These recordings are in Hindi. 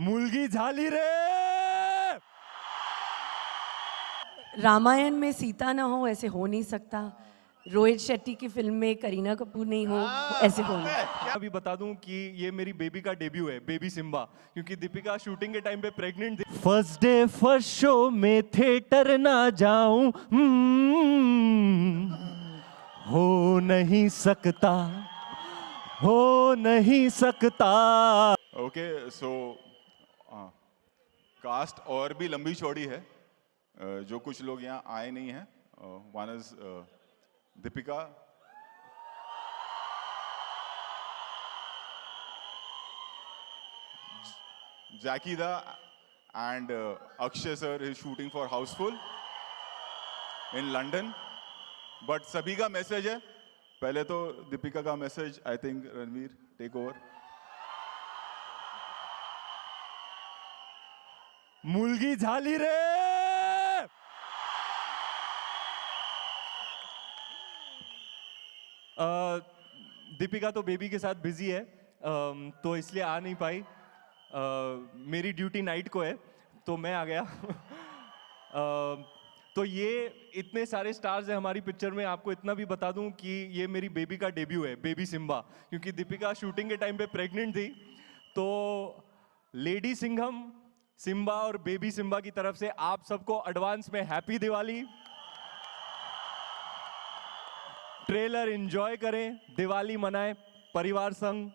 मुलगी झाली रे. रामायण में सीता ना हो ऐसे हो नहीं सकता. रोहित शेट्टी की फिल्म में करीना कपूर नहीं हो ऐसे हो नहीं. अभी बता दूं कि ये मेरी बेबी का डेब्यू है, बेबी सिम्बा, क्योंकि दीपिका शूटिंग के टाइम पे प्रेग्नेंट थी. फर्स्ट डे फर्स्ट शो में थिएटर ना जाऊं, हो नहीं सकता, हो नहीं सकता. ओके सो कास्ट और भी लंबी चौड़ी है. जो कुछ लोग यहाँ आए नहीं हैं, one is Deepika, Jackie da and Akshay sir is shooting for Housefull in London. But सभी का मैसेज है. पहले तो दीपिका का message, I think Ranveer take over. मुलगी झाली रे. दीपिका तो बेबी के साथ बिजी है, तो इसलिए आ नहीं पाई. मेरी ड्यूटी नाइट को है तो मैं आ गया. तो ये इतने सारे स्टार्स हैं हमारी पिक्चर में. आपको इतना भी बता दूं कि ये मेरी बेबी का डेब्यू है, बेबी सिम्बा, क्योंकि दीपिका शूटिंग के टाइम पे प्रेग्नेंट थी. तो लेडी सिंघम, सिम्बा और बेबी सिम्बा की तरफ से आप सबको एडवांस में हैप्पी दिवाली. ट्रेलर एंजॉय करें, दिवाली मनाएं परिवार संग.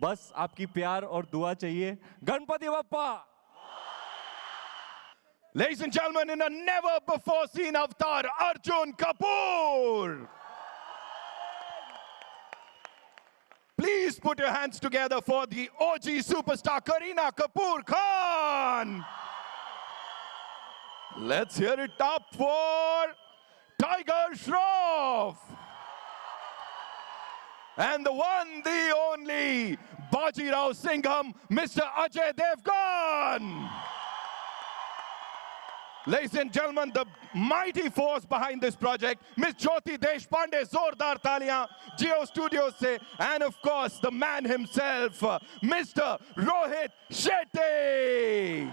बस आपकी प्यार और दुआ चाहिए. Ganpati Bappa. Ladies and gentlemen, in a never before seen avatar, Arjun Kapoor. Please put your hands together for the OG superstar Kareena Kapoor Khan. Let's hear it up for Tiger Shroff. And the one, the only, Bajirao Singham, Mr. Ajay Devgan. Ladies and gentlemen, the mighty force behind this project, Miss Jyoti Deshpande, Zordar Taliyan, Geo Studios se, and of course, the man himself, Mr. Rohit Shetty.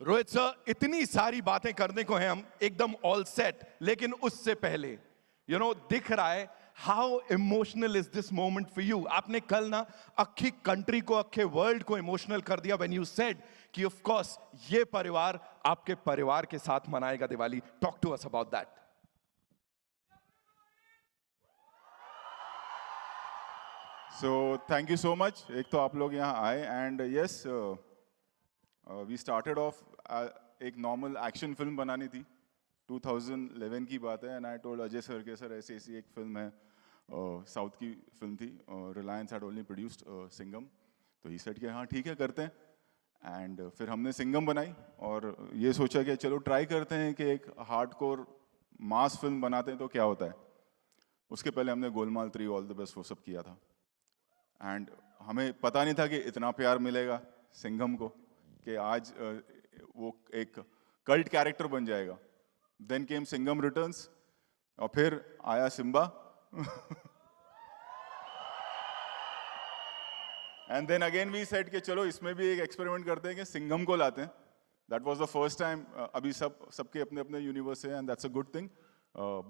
Rohit sir, इतनी सारी बातें करने को हैं, हम एकदम ऑल सेट, लेकिन उससे पहले दिख रहा है how emotional is this moment for you. आपने कल ना अक्खी कंट्री को, अक्खे वर्ल्ड को इमोशनल कर दिया व्हेन यू सेड कि ऑफ कोर्स ये परिवार आपके परिवार के साथ मनाएगा Diwali. Talk to us about that. So thank you so much. एक तो आप लोग यहाँ आए and yes, we started off एक नॉर्मल एक्शन फिल्म बनानी थी. 2011 की बात है and I told Ajay sir के सर ऐसी ऐसी एक फिल्म है, साउथ की फिल्म थी, Reliance had only produced Singham. तो ही सेड कि हाँ ठीक है करते हैं. एंड फिर हमने सिंघम बनाई और ये सोचा कि चलो ट्राई करते हैं कि एक हार्डकोर मास फिल्म बनाते हैं तो क्या होता है. उसके पहले हमने गोलमाल 3, ऑल द बेस्ट, वो सब किया था. एंड हमें पता नहीं था कि इतना प्यार मिलेगा सिंघम को कि आज वो एक कल्ट कैरेक्टर बन जाएगा. देन केम सिंघम रिटर्न्स और फिर आया Simmba. And then again we said कि चलो इसमें भी एक एक्सपेरिमेंट करते हैं कि सिंघम को लाते हैं. That was the first time. अभी सबके अपने अपने यूनिवर्स है and that's a good thing.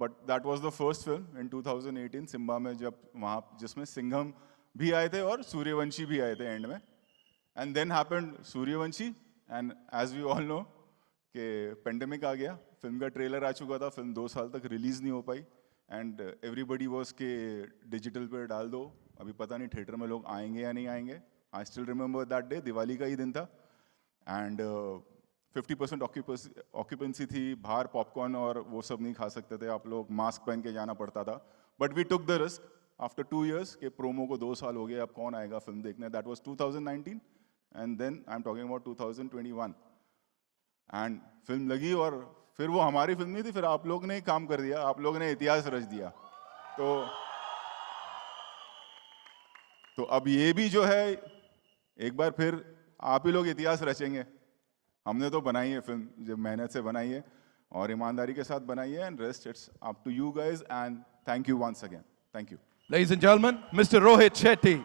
But that was the first film in 2018 Simmba में, जब वहाँ जिसमें सिंघम भी आए थे और सूर्यवंशी भी आए थे एंड में. And then happened Sooryavanshi and as we all know कि पेंडेमिक आ गया. फिल्म का ट्रेलर आ चुका था, फिल्म 2 साल तक रिलीज नहीं हो पाई एंड एवरीबडी वाज के डिजिटल पे डाल दो. अभी पता नहीं थिएटर में लोग आएंगे या नहीं आएंगे. I still remember that day, Diwali का ही दिन था एंड 50% ऑक्यूपेंसी थी. बाहर पॉपकॉर्न और वो सब नहीं खा सकते थे आप लोग, मास्क पहन के जाना पड़ता था. But we took the risk after 2 years के प्रोमो को 2 साल हो गए, अब कौन आएगा फिल्म देखने. That was 2019 and then I am talking about 2021 and film लगी. और फिर वो हमारी फिल्म नहीं थी, फिर आप लोग ने काम कर दिया, आप लोग ने इतिहास रच दिया. तो अब ये भी जो है एक बार फिर आप ही लोग इतिहास रचेंगे. हमने तो बनाई है फिल्म, जब मेहनत से बनाई है और ईमानदारी के साथ बनाई है and rest it's up to you guys and thank you once again. Thank you. Ladies and gentlemen, Mr. Rohit Shetty.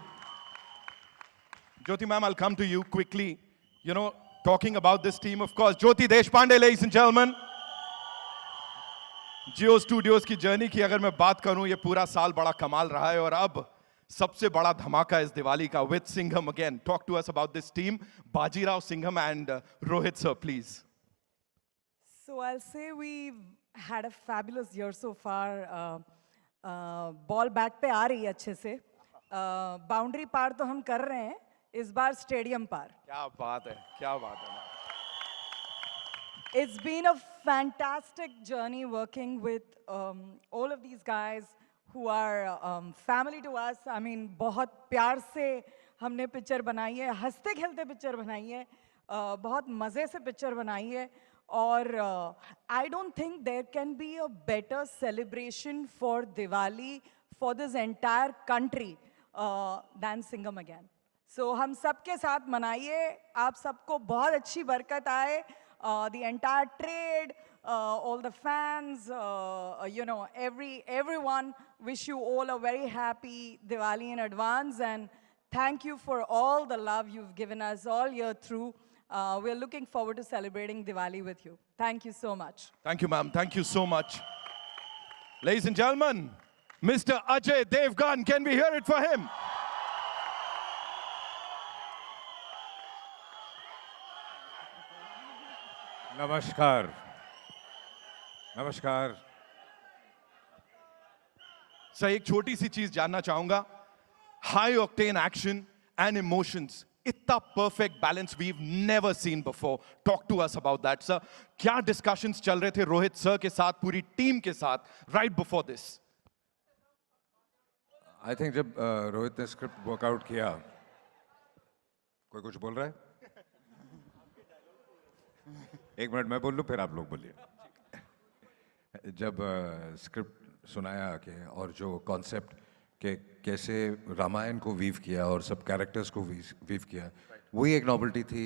Jyoti ma'am, I'll come to you quickly. You know, talking about this team, of course, Jyoti Deshpande, ladies and gentlemen. Jio studios की जर्नी की अगर मैं बात करूं, ये पूरा साल बड़ा कमाल रहा है और अब सबसे बड़ा धमाका इस दिवाली का with Singham again. Talk to us about this team, Bajirao Singham and Rohit sir, please. So I'll say we've had a fabulous year so far. Ball bat पे आ रही है अच्छे से. बाउंड्री पार तो हम कर रहे हैं, इस बार स्टेडियम पार. क्या बात है, क्या बात है. It's been a fantastic journey working with all of these guys who are family to us. I mean, बहुत प्यार से हमने पिक्चर बनाई है, हंसते खेलते पिक्चर बनाई है, बहुत मज़े से पिक्चर बनाई है. और I don't think there can be a better celebration for Diwali for this entire country than Singham again. So हम सबके साथ मनाइए, आप सबको बहुत अच्छी बरकत आए. The entire trade, all the fans, you know, everyone, wish you all a very happy Diwali in advance, and thank you for all the love you've given us all year through. We're looking forward to celebrating Diwali with you. Thank you so much. Thank you, ma'am. Thank you so much. Ladies and gentlemen, Mr. Ajay Devgan, can we hear it for him? नमस्कार. नमस्कार. सर, एक छोटी सी चीज जानना चाहूंगा. High octane action and emotions, इतना perfect balance we have never seen before. Talk to us about that sir. क्या डिस्कशंस चल रहे थे रोहित सर के साथ, पूरी टीम के साथ right before this? I think जब रोहित ने स्क्रिप्ट वर्कआउट किया, कोई कुछ बोल रहा है? एक मिनट मैं बोल लूँ, फिर आप लोग बोलिए. जब स्क्रिप्ट सुनाया कि और जो कॉन्सेप्ट के कैसे रामायण को वीव किया और सब कैरेक्टर्स को वीव किया, वही एक नॉवेल्टी थी.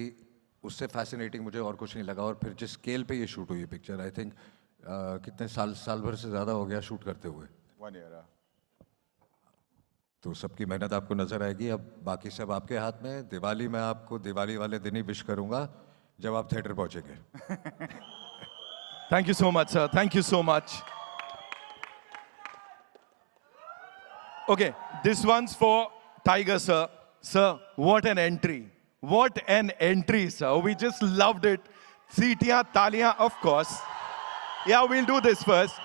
उससे फैसिनेटिंग मुझे और कुछ नहीं लगा. और फिर जिस स्केल पे ये शूट हुई पिक्चर, आई थिंक कितने साल भर से ज़्यादा हो गया शूट करते हुए. 1 year. तो सबकी मेहनत आपको नज़र आएगी. अब बाकी सब आपके हाथ में. दिवाली मैं आपको दिवाली वाले दिन ही विश करूँगा जब आप थिएटर पहुँचेंगे. Thank you so much, sir. Thank you so much. Okay, this one's for Tiger, sir. Sir, what an entry. What an entry, sir. We just loved it. Seetiyan, taliyan, of course. Yeah, we'll do this first.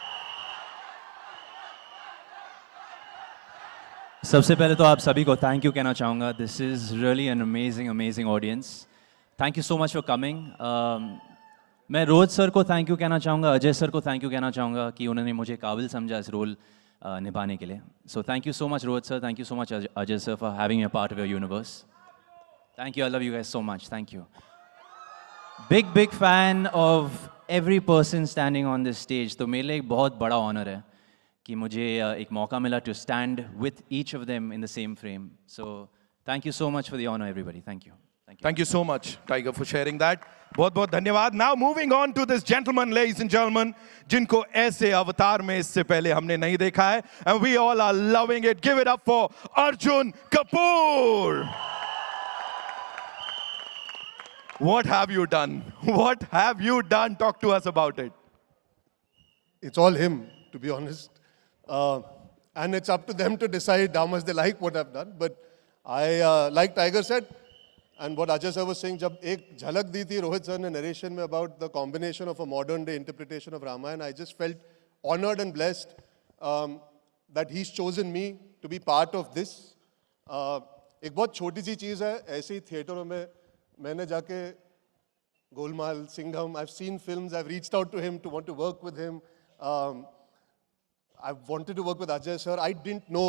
सबसे पहले तो आप सभी को थैंक यू कहना चाहूँगा. This is really an amazing audience. Thank you so much for coming. मैं रोहित सर को थैंक यू कहना चाहूँगा, अजय सर को थैंक यू कहना चाहूँगा कि उन्होंने मुझे काबिल समझा इस रोल निभाने के लिए. सो thank you so much Rohit sir, thank you so much Ajay sir for having a part of your universe. Thank you, I love you guys so much. Thank you. Big fan of every person standing on this stage. तो मेरे लिए एक बहुत बड़ा ऑनर है कि मुझे एक मौका मिला to stand with each of them in the same frame. So thank you so much for the honour everybody. Thank you. Thank you so much, Tiger, for sharing that. बहुत धन्यवाद. Now moving on to this gentleman, ladies and gentlemen, जिनको ऐसे अवतार में इससे पहले हमने नहीं देखा है, and we all are loving it. Give it up for Arjun Kapoor. What have you done? What have you done? Talk to us about it. It's all him, to be honest. And it's up to them to decide how much they like what I've done. But I, like Tiger said, and what Ajay sir was saying, जब एक झलक दी थी रोहित सर ने narration में about the combination of a modern day interpretation of Ramayana, I just felt honored and blessed that he's chosen me to be part of this. एक बहुत छोटी सी चीज़ है, ऐसे ही थिएटरों में मैंने जाके Golmaal, Singham, I've seen films, I've reached out to him to want to work with him. I've wanted to work with Ajay sir. I didn't know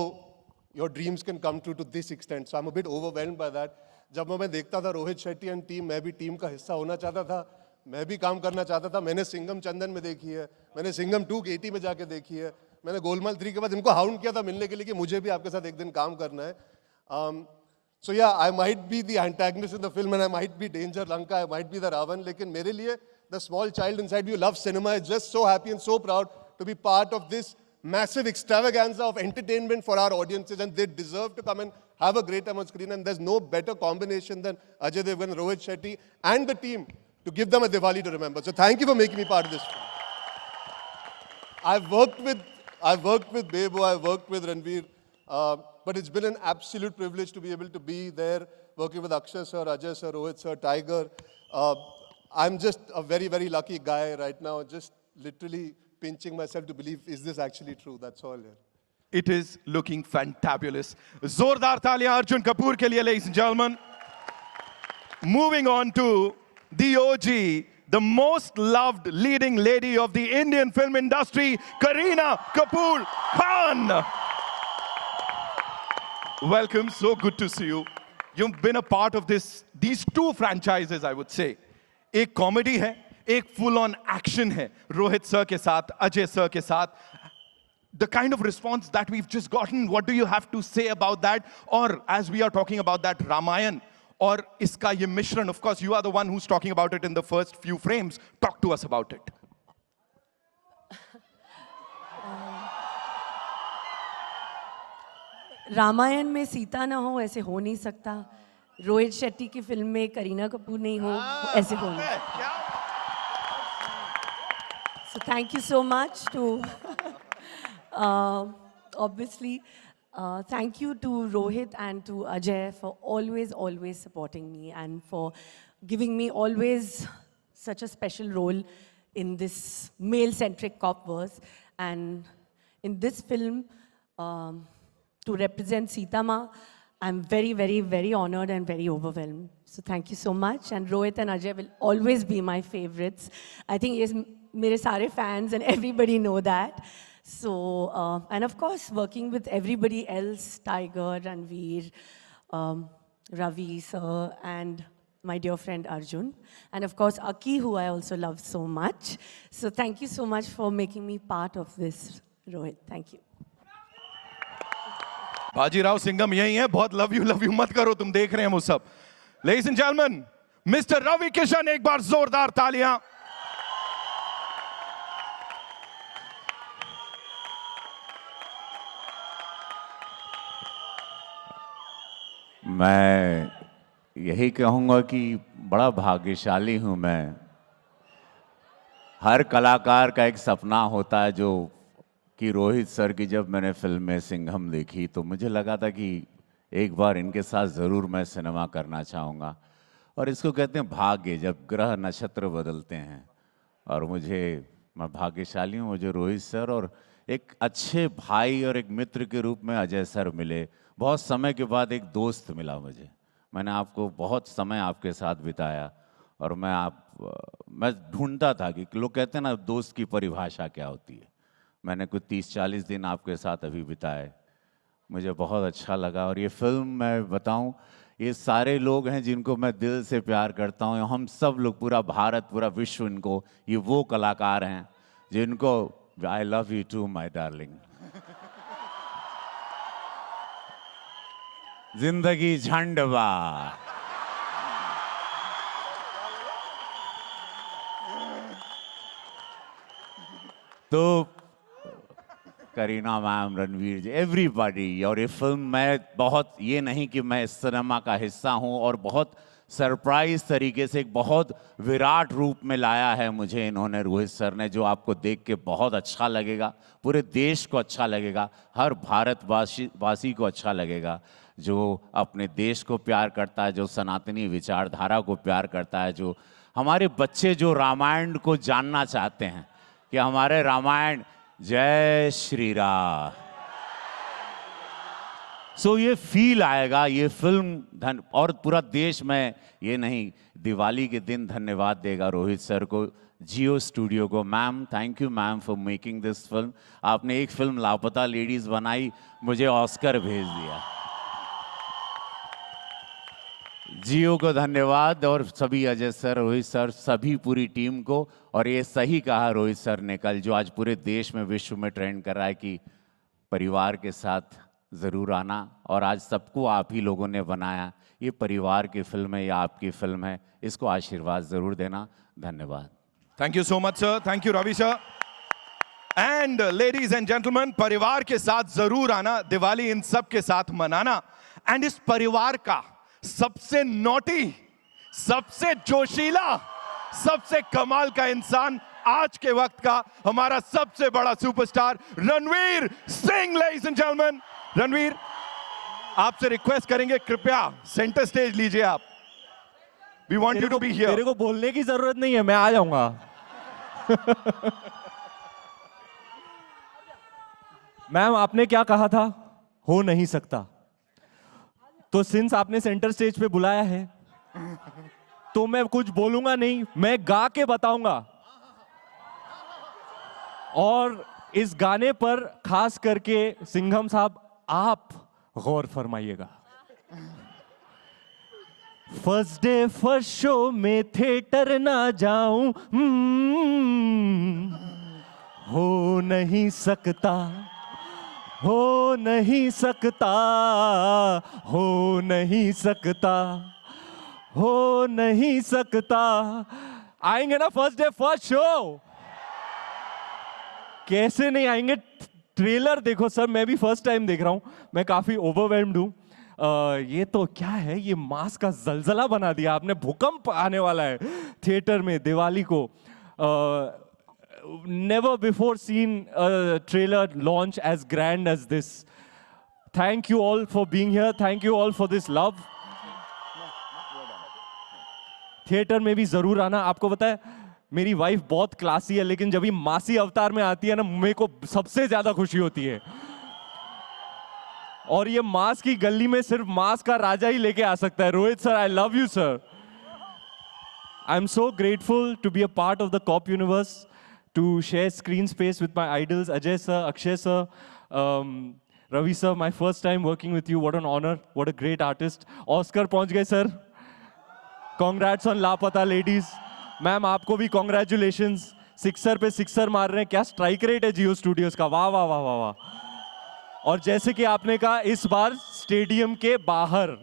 your dreams can come true to this extent, so I'm a bit overwhelmed by that. जब मैं देखता था रोहित शेट्टी एंड टीम, मैं भी टीम का हिस्सा होना चाहता था, मैं भी काम करना चाहता था. मैंने सिंघम चंदन में देखी है, मैंने सिंघम 2 80 में जाके देखी है, मैंने गोलमाल 3 के बाद इनको हाउंड किया था मिलने के लिए कि मुझे भी आपके साथ एक दिन काम करना है. So yeah, I might be the antagonist in the film and I might be Danger Lanka, I might be the Ravan, लेकिन मेरे लिए the small child inside me who loves cinema is just so happy and so proud to be part of this massive extravaganza of entertainment for our audiences, and they deserve to come and have a great time on screen, and there's no better combination than Ajay Devgan, Rohit Shetty, and the team to give them a Diwali to remember. So thank you for making me part of this film. I've worked with Bebo, I've worked with Ranveer, but it's been an absolute privilege to be able to be there, working with Akshay sir, Ajay sir, Rohit sir, Tiger. I'm just a very, very lucky guy right now, just literally pinching myself to believe, is this actually true? That's all here. It is looking fantabulous. Zordar taaliyan Arjun Kapoor ke liye, ladies and gentlemen. Moving on to the OG, the most loved leading lady of the Indian film industry, Kareena Kapoor Khan. Welcome, so good to see you. You've been a part of these two franchises, I would say. एक कॉमेडी है, एक फुल ऑन एक्शन है, रोहित सर के साथ, अजय सर के साथ. The kind of response that we've just gotten, what do you have to say about that? Or as we are talking about that Ramayan, or iska ye mishran, of course you are the one who's talking about it in the first few frames. Talk to us about it. Ramayan में सीता ना हो ऐसे हो नहीं सकता. रोहित शेट्टी की फिल्म में करीना कपूर नहीं हो ऐसे हो नहीं सकता. So thank you so much to obviously thank you to Rohit and to Ajay for always supporting me and for giving me always such a special role in this male-centric cop verse. And in this film, to represent Sita Ma, I'm very honored and very overwhelmed. So thank you so much. And Rohit and Ajay will always be my favorites. I think yes, mere sare fans and everybody know that. So, and of course, working with everybody else, Tiger, Ranveer, Ravi sir, and my dear friend Arjun. And of course, Aki, who I also love so much. So thank you so much for making me part of this, Rohit. Thank you. Bajirao Singham यही है. बहुत लव यू मत करो, तुम देख रहे हैं वो सब. Ladies and gentlemen, Mr. Ravi Kishan, एक बार जोरदार तालियां. मैं यही कहूँगा कि बड़ा भाग्यशाली हूँ मैं. हर कलाकार का एक सपना होता है जो कि रोहित सर की जब मैंने फिल्म में सिंघम देखी तो मुझे लगा था कि एक बार इनके साथ ज़रूर मैं सिनेमा करना चाहूँगा. और इसको कहते हैं भाग्य, जब ग्रह नक्षत्र बदलते हैं. और मैं भाग्यशाली हूँ, मुझे रोहित सर और एक अच्छे भाई और एक मित्र के रूप में अजय सर मिले. बहुत समय के बाद एक दोस्त मिला मुझे. मैंने आपको बहुत समय आपके साथ बिताया और मैं ढूंढता था कि लोग कहते हैं ना दोस्त की परिभाषा क्या होती है. मैंने कुछ 30-40 दिन आपके साथ अभी बिताए. मुझे बहुत अच्छा लगा. और ये फिल्म मैं बताऊं, ये सारे लोग हैं जिनको मैं दिल से प्यार करता हूं. हम सब लोग, पूरा भारत, पूरा विश्व, इनको, ये वो कलाकार हैं जिनको I love you too my darling. जिंदगी झंडवा. तो करीना मैम, रणवीर जी, एवरीबॉडी. और ये फिल्म मैं बहुत, ये नहीं कि मैं इस सिनेमा का हिस्सा हूँ, और बहुत सरप्राइज तरीके से एक बहुत विराट रूप में लाया है मुझे इन्होंने, रोहित सर ने, जो आपको देख के बहुत अच्छा लगेगा. पूरे देश को अच्छा लगेगा, हर भारतवासी को अच्छा लगेगा जो अपने देश को प्यार करता है, जो सनातनी विचारधारा को प्यार करता है, जो हमारे बच्चे जो रामायण को जानना चाहते हैं कि हमारे रामायण, जय श्री राम. सो ये फील आएगा ये फिल्म. और पूरा देश में ये नहीं, दिवाली के दिन धन्यवाद देगा रोहित सर को, जियो स्टूडियो को. Ma'am, thank you ma'am for making this film. आपने एक फिल्म लापता लेडीज बनाई, मुझे ऑस्कर भेज दिया. जियो को धन्यवाद, और सभी अजय सर, रोहित सर, सभी पूरी टीम को. और ये सही कहा रोहित सर ने कल, जो आज पूरे देश में, विश्व में ट्रेंड कर रहा है कि परिवार के साथ ज़रूर आना. और आज सबको आप ही लोगों ने बनाया. ये परिवार की फिल्म है, या आपकी फिल्म है, इसको आशीर्वाद ज़रूर देना. धन्यवाद. Thank you so much sir. Thank you Ravi sir. And ladies and gentleman, परिवार के साथ जरूर आना, दिवाली इन सब के साथ मनाना. एंड इस परिवार का सबसे नॉटी, सबसे जोशीला, सबसे कमाल का इंसान आज के वक्त का हमारा सबसे बड़ा superstar Ranveer Singh. Ladies and gentleman, Ranveer, आपसे रिक्वेस्ट करेंगे कृपया सेंटर स्टेज लीजिए आप। We want you to be here. मेरे को बोलने की जरूरत नहीं है, मैं आ जाऊंगा। मैम, आपने क्या कहा था? हो नहीं सकता। तो सिंस आपने सेंटर स्टेज पे बुलाया है तो मैं कुछ बोलूंगा नहीं, मैं गा के बताऊंगा। और इस गाने पर खास करके सिंघम साहब आप गौर फरमाइएगा। फर्स्ट डे फर्स्ट शो में थिएटर ना जाऊं, हो नहीं सकता, हो नहीं सकता, हो नहीं सकता, हो नहीं सकता। आएंगे ना फर्स्ट डे फर्स्ट शो? कैसे नहीं आएंगे? ट्रेलर देखो सर, मैं भी फर्स्ट टाइम देख रहा हूं, मैं काफी ओवरवेल्म्ड हूं। ये तो क्या है, ये मास का जलजला बना दिया आपने, भूकंप आने वाला है थिएटर में दिवाली को। Never before seen trailer launch as grand as this. Thank you all for being here, thank you all for this love. Theatre में भी जरूर आना। आपको पता है मेरी वाइफ बहुत क्लासी है, लेकिन जब ये मासी अवतार में आती है ना, मेरे को सबसे ज्यादा खुशी होती है। और ये मास की गली में सिर्फ मास का राजा ही लेके आ सकता है। Rohit sir, I love you sir. I am so grateful to be a part of the cop universe, to share screen space with my idols Ajay sir, Akshay sir, Ravi sir. My first time working with you, what an honour, what a great artist. Oscar पहुंच गए sir. Congrats on Laapataa Ladies. Ma'am, आपको भी कॉन्ग्रेचुलेशंस, सिक्सर पे सिक्सर मार रहे हैं। क्या स्ट्राइक रेट है जियो स्टूडियोज का, वाह वाह वाह वाह वाह। और जैसे कि आपने कहा, इस बार स्टेडियम के बाहर।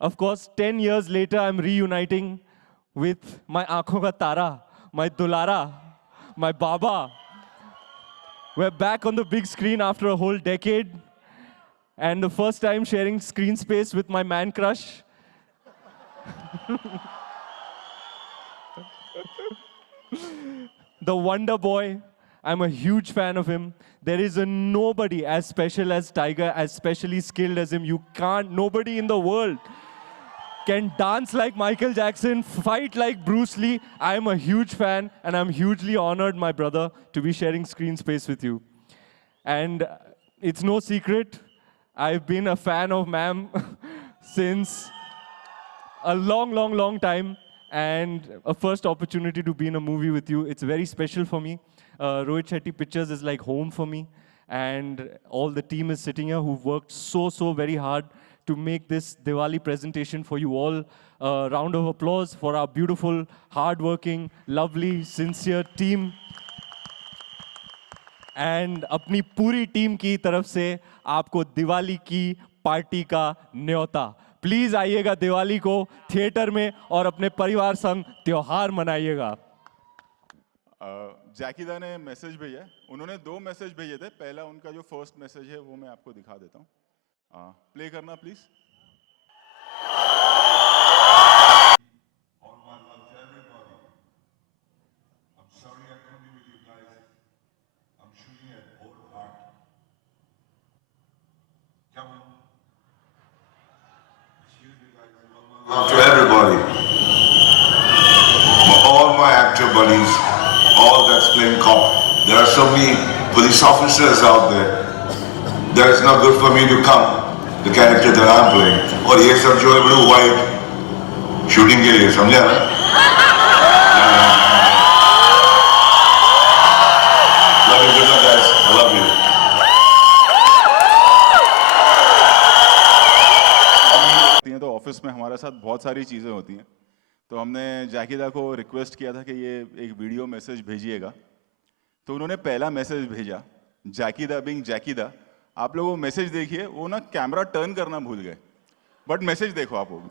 Of course 10 years later I am reuniting with my आंखों का तारा, माय दुलारा, my Baba. We're back on the big screen after a whole decade, and the first time sharing screen space with my man crush. The Wonder Boy. I'm a huge fan of him. There is nobody as special as Tiger, as specially skilled as him. You can't, nobody in the world can dance like Michael Jackson, fight like Bruce Lee. I'm a huge fan, and I'm hugely honored, my brother, to be sharing screen space with you. And it's no secret, I've been a fan of Ma'am since a long, long, long time. And a first opportunity to be in a movie with you, it's very special for me. Rohit Shetty Pictures is like home for me. And all the team is sitting here who've worked so very hard to make this Diwali presentation for you all. Round of applause for our beautiful, hardworking, lovely, sincere team. And अपनी पूरी टीम की तरफ से आपको दिवाली की पार्टी का न्योता। प्लीज आइएगा दिवाली को थिएटर में और अपने परिवार संग त्योहार मनाइएगा। जैकीदा ने मैसेज भेजा, उन्होंने 2 मैसेज भेजे थे। पहला उनका जो फर्स्ट मैसेज है वो मैं आपको दिखा देता हूँ। प्ले करना please. To everybody, all my actor buddies, all that's playing cop. There are so many police officers out there. That it's not good for me to come, the character that I'm playing. और ये सब जो है बड़े white shooting के लिए, समझा ना? Love you, good luck guys. I love you. तो ऑफिस में हमारे साथ बहुत सारी चीज़ें होती हैं, तो हमने जैकीदा को रिक्वेस्ट किया था कि ये एक वीडियो मैसेज भेजिएगा। तो उन्होंने पहला मैसेज भेजा, जैकीदा बिंग जैकीदा। आप लोग वो मैसेज देखिए, वो ना कैमरा टर्न करना भूल गए, बट मैसेज देखो आप वो।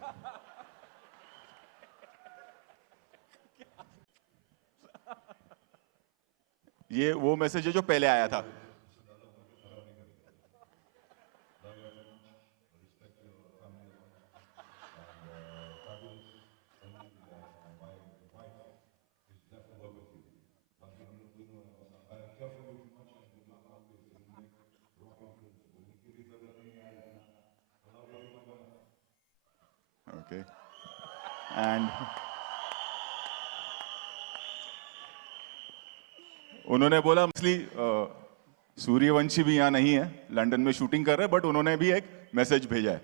ये वो मैसेज है जो पहले आया था। Okay. And उन्होंने बोला मसली सूर्यवंशी भी यहाँ नहीं है, लंदन में शूटिंग कर रहे हैं, बट उन्होंने भी एक मैसेज भेजा है.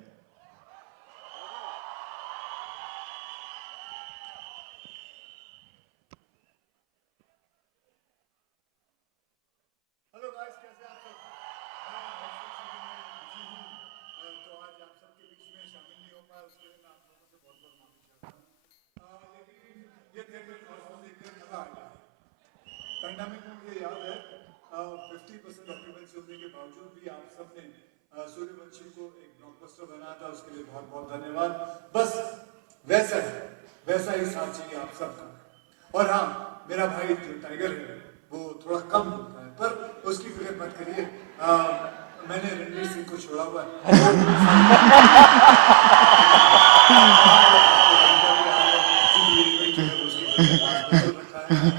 हेलो गाइस, कैसे आप सब? तो आज आप सबके बीच में शामिल नहीं हो पाया, उसके लिए मैं आप लोगों से बहुत बहुत माफी चाहता हूँ. लेकिन ये थिएटर परफॉर्म देखकर मजा आ गया. पैंडेमिक में मुझे याद है 50% ऑक्यूपेंसी होने के बावजूद भी आप सबने सूर्यवंशी को एक ब्लॉकबस्टर बनाया था, उसके लिए बहुत बहुत धन्यवाद. बस वैसा ही साथ चाहिए आप सबका. और हाँ, मेरा भाई जो टाइगर है वो थोड़ा कम होता है, पर उसकी फिक्र मत करिए. मैंने रणवीर सिंह को छोड़ा हुआ है.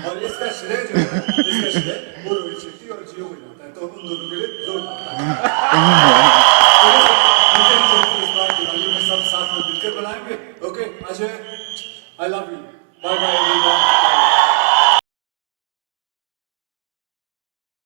और इसका श्रेय जो है, वो रोहित शेट्टी और जियो को जाता है, तो उन दोनों के लिए जोर पड़ता है. इस बार दिवाली में सब साथ में मिलकर बनाएंगे. Okay Ajay, I love you. Bye bye everyone.